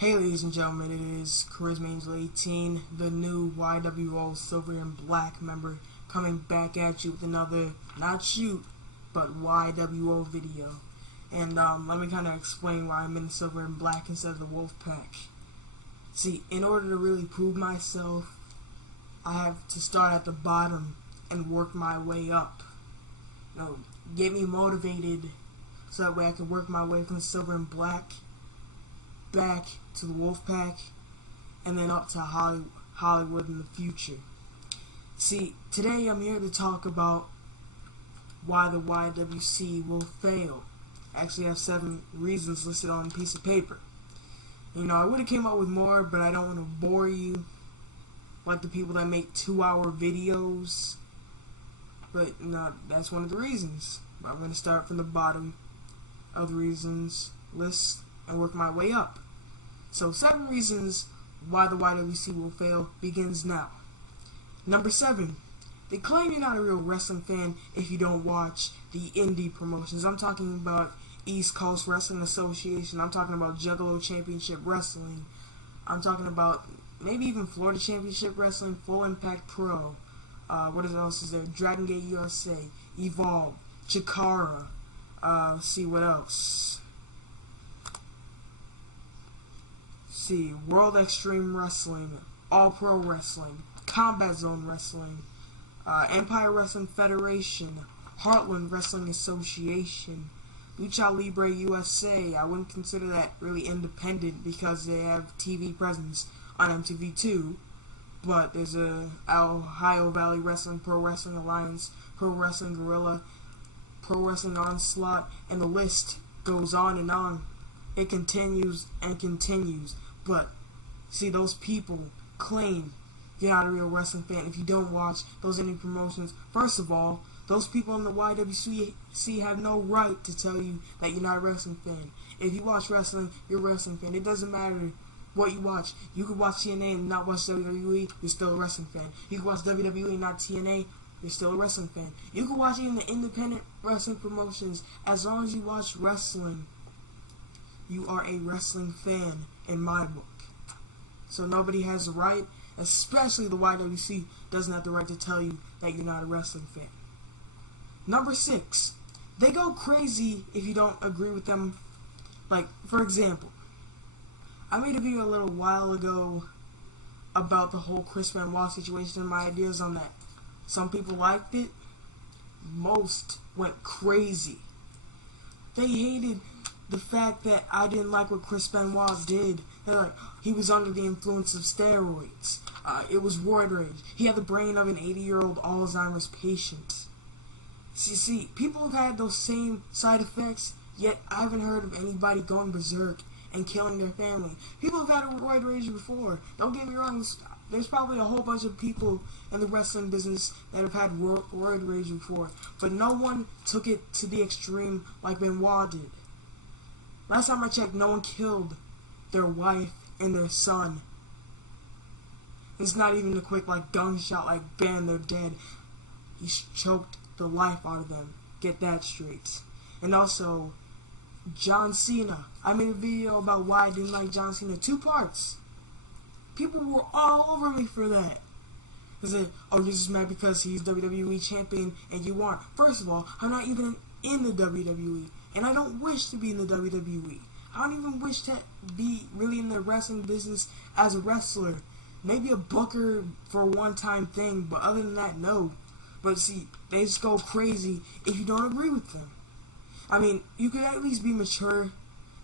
Hey ladies and gentlemen, it is Charisma Angel 18, the new YWO Silver and Black member, coming back at you with another, not shoot, but YWO video. And let me kind of explain why I'm in the Silver and Black instead of the Wolf Pack. See, in order to really prove myself, I have to start at the bottom and work my way up. Get me motivated so that way I can work my way from the Silver and Black back to the Wolf Pack, and then up to Hollywood in the future. See, today I'm here to talk about why the YWC will fail. Actually, I have 7 reasons listed on a piece of paper. I would have came up with more, but I don't want to bore you like the people that make 2-hour videos. But that's one of the reasons. I'm going to start from the bottom of the reasons list and work my way up. So 7 reasons why the YWC will fail begins now. Number 7. They claim you're not a real wrestling fan if you don't watch the indie promotions. I'm talking about East Coast Wrestling Association. I'm talking about Juggalo Championship Wrestling. I'm talking about maybe even Florida Championship Wrestling, Full Impact Pro. What else is there? Dragon Gate USA, Evolve, Chikara. Let's see what else. World Extreme Wrestling, All Pro Wrestling, Combat Zone Wrestling, Empire Wrestling Federation, Heartland Wrestling Association, Lucha Libre USA. I wouldn't consider that really independent because they have TV presence on MTV2, but there's a Ohio Valley Wrestling, Pro Wrestling Alliance, Pro Wrestling Guerrilla, Pro Wrestling Onslaught, and the list goes on and on. It continues and continues. But, see, those people claim you're not a real wrestling fan if you don't watch those indie promotions. First of all, those people in the YWC have no right to tell you that you're not a wrestling fan. If you watch wrestling, you're a wrestling fan. It doesn't matter what you watch. You could watch TNA and not watch WWE, you're still a wrestling fan. You could watch WWE and not TNA, you're still a wrestling fan. You could watch even the independent wrestling promotions. As long as you watch wrestling, you are a wrestling fan in my book. So nobody has the right, especially the YWC, doesn't have the right to tell you that you're not a wrestling fan. Number 6, they go crazy if you don't agree with them. Like, for example, I made a video a little while ago about the whole Chris Benoit situation and my ideas on that. Some people liked it. Most went crazy. They hated the fact that I didn't like what Chris Benoit did. They're like, he was under the influence of steroids. It was roid rage. He had the brain of an 80-year-old Alzheimer's patient. See, people have had those same side effects, yet I haven't heard of anybody going berserk and killing their family. People have had a roid rage before. Don't get me wrong, there's probably a whole bunch of people in the wrestling business that have had roid rage before, but no one took it to the extreme like Benoit did. Last time I checked, no one killed their wife and their son. It's not even a quick gunshot, bam, they're dead. He choked the life out of them. Get that straight. And also, John Cena. I made a video about why I didn't like John Cena. 2 parts. People were all over me for that. They said, oh, you're just mad because he's WWE champion and you aren't. First of all, I'm not even in the WWE. And I don't wish to be in the WWE. I don't even wish to be really in the wrestling business as a wrestler. Maybe a booker for a one-time thing, but other than that, no. But see, they just go crazy if you don't agree with them. I mean, you could at least be mature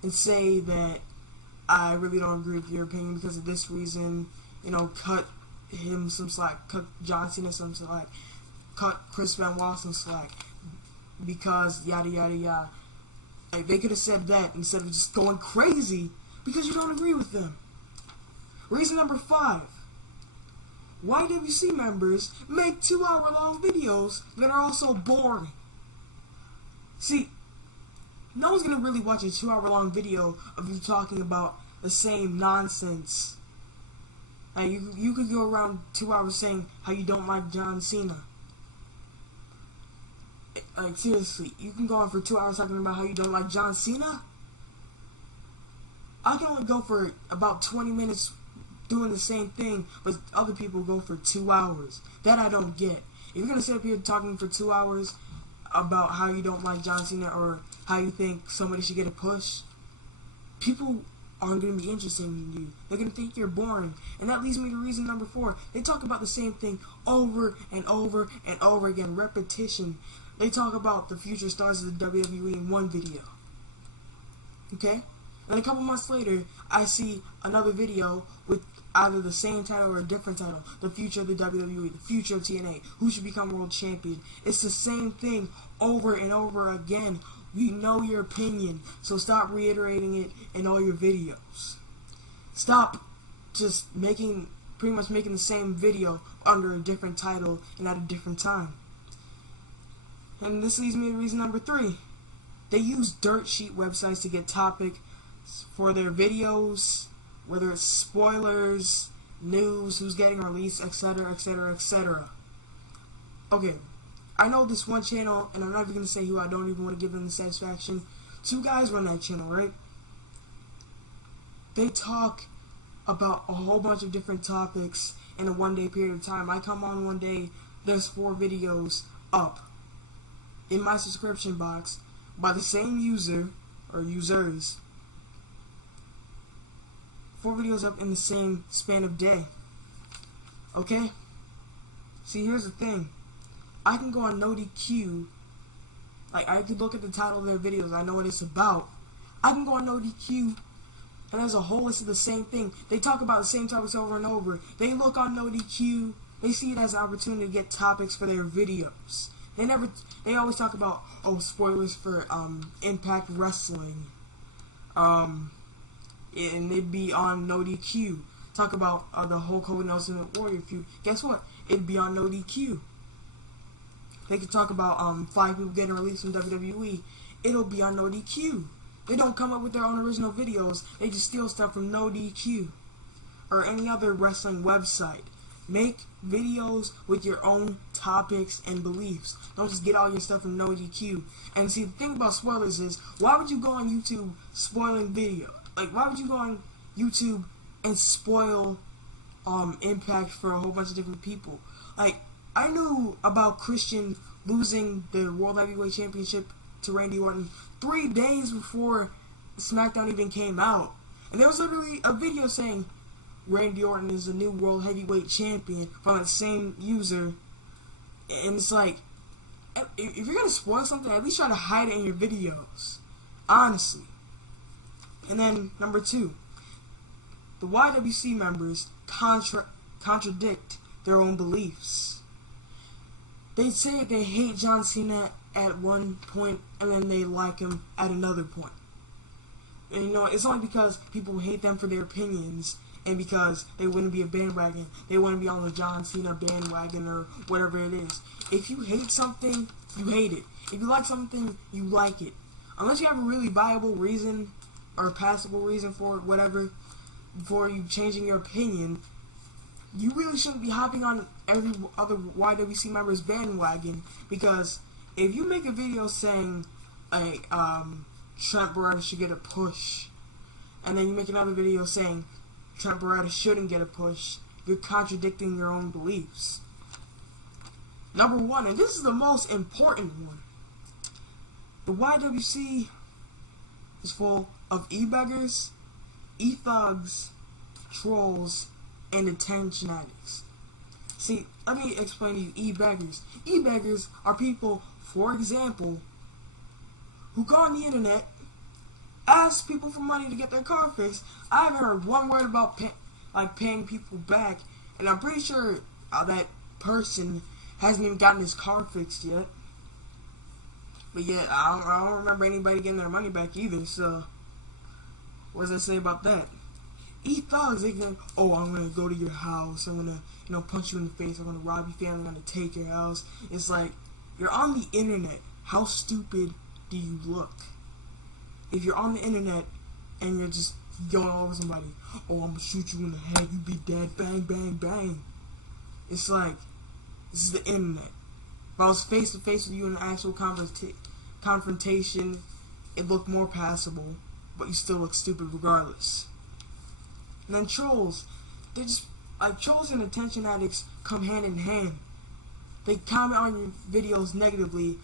and say that I really don't agree with your opinion because of this reason. Cut him some slack, cut John Cena some slack, cut Chris Benoit some slack, because yada yada yada. They could have said that instead of just going crazy because you don't agree with them. Reason number 5. YWC members make 2-hour-long videos that are also boring. See, no one's going to really watch a 2-hour-long video of you talking about the same nonsense. You could go around 2 hours saying how you don't like John Cena. Seriously, you can go on for 2 hours talking about how you don't like John Cena? I I can only go for about 20 minutes doing the same thing, but other people go for 2 hours. That I don't get. If you're gonna sit up here talking for 2 hours about how you don't like John Cena or how you think somebody should get a push, people aren't going to be interested in you. They're going to think you're boring. And that leads me to reason number 4. They talk about the same thing over and over and over again. Repetition. They talk about the future stars of the WWE in one video. Okay? And a couple months later, I see another video with either the same title or a different title. The future of the WWE, the future of TNA, who should become world champion. It's the same thing over and over again. We know your opinion, so stop reiterating it in all your videos. Stop just pretty much making the same video under a different title and at a different time. And this leads me to reason number 3. They use dirt sheet websites to get topics for their videos, whether it's spoilers, news, who's getting released, etc., etc., etc. Okay, I know this one channel, and I'm not even going to say who, I don't even want to give them the satisfaction. 2 guys run that channel, right? They talk about a whole bunch of different topics in a 1-day period of time. I come on one day, there's 4 videos up in my subscription box by the same user, or users. 4 videos up in the same span of day. Okay? See, here's the thing. I can go on NoDQ, like I could look at the title of their videos, I know what it's about. I can go on NoDQ, and there's a whole list of the same thing. They talk about the same topics over and over. They look on NoDQ, they see it as an opportunity to get topics for their videos. They always talk about, oh, spoilers for Impact Wrestling. And it'd be on NoDQ. Talk about the Hulk Hogan Ultimate Warrior feud. Guess what? It'd be on NoDQ. They could talk about 5 people getting released from WWE. It'll be on NoDQ. They don't come up with their own original videos. They just steal stuff from NoDQ or any other wrestling website. Make videos with your own topics and beliefs. Don't just get all your stuff from NoDQ. And see, the thing about spoilers is, why would you go on YouTube spoiling video? Like, why would you go on YouTube and spoil Impact for a whole bunch of different people? Like, I knew about Christian losing the World Heavyweight Championship to Randy Orton 3 days before SmackDown even came out. And there was literally a video saying Randy Orton is the new World Heavyweight Champion from that same user. And it's like, if you're going to spoil something, at least try to hide it in your videos. Honestly. And then, number 2. The YWC members contradict their own beliefs. They say they hate John Cena at one point, and then they like him at another point. And you know, it's only because people hate them for their opinions, and because they wouldn't be a bandwagon. They wouldn't be on the John Cena bandwagon or whatever it is. If you hate something, you hate it. If you like something, you like it. Unless you have a really viable reason or a passable reason for it, whatever, for you changing your opinion, you really shouldn't be hopping on every other YWC member's bandwagon, because if you make a video saying like Trent Beretta should get a push, and then you make another video saying Trent Beretta shouldn't get a push, you're contradicting your own beliefs. Number 1, and this is the most important one, the YWC is full of e-beggars, e-thugs, trolls, and attention addicts. See, let me explain to you e-beggars. E-beggars are people, for example, who go on the internet, ask people for money to get their car fixed. I haven't heard one word about paying people back, and I'm pretty sure that person hasn't even gotten his car fixed yet. But yeah, I don't remember anybody getting their money back either, so what does that say about that? E-thugs, they can, oh, I'm gonna go to your house, I'm gonna, punch you in the face, I'm gonna rob your family, I'm gonna take your house. It's like, you're on the internet. How stupid do you look? If you're on the internet and you're just going all over somebody, oh, I'm gonna shoot you in the head, you be dead, bang, bang, bang. It's like, this is the internet. If I was face to face with you in an actual confrontation, it looked more passable. but you still look stupid regardless. And then trolls, they just, like, trolls and attention addicts come hand in hand. They comment on your videos negatively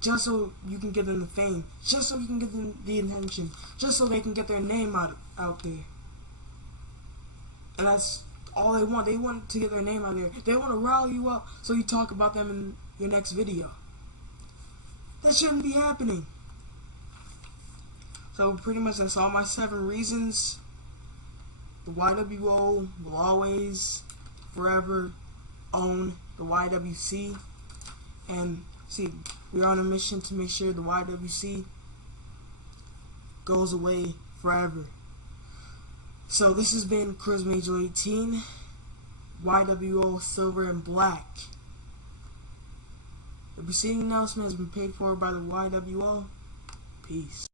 just so you can get them the fame, just so you can get them the attention, just so they can get their name out there. And that's all they want. They want to get their name out there. They want to rile you up so you talk about them in your next video. That shouldn't be happening. So pretty much that's all my 7 reasons. The YWO will always, forever own the YWC. And see, we're on a mission to make sure the YWC goes away forever. So this has been Charisma Angel 18, YWO Silver and Black. The preceding announcement has been paid for by the YWO. Peace.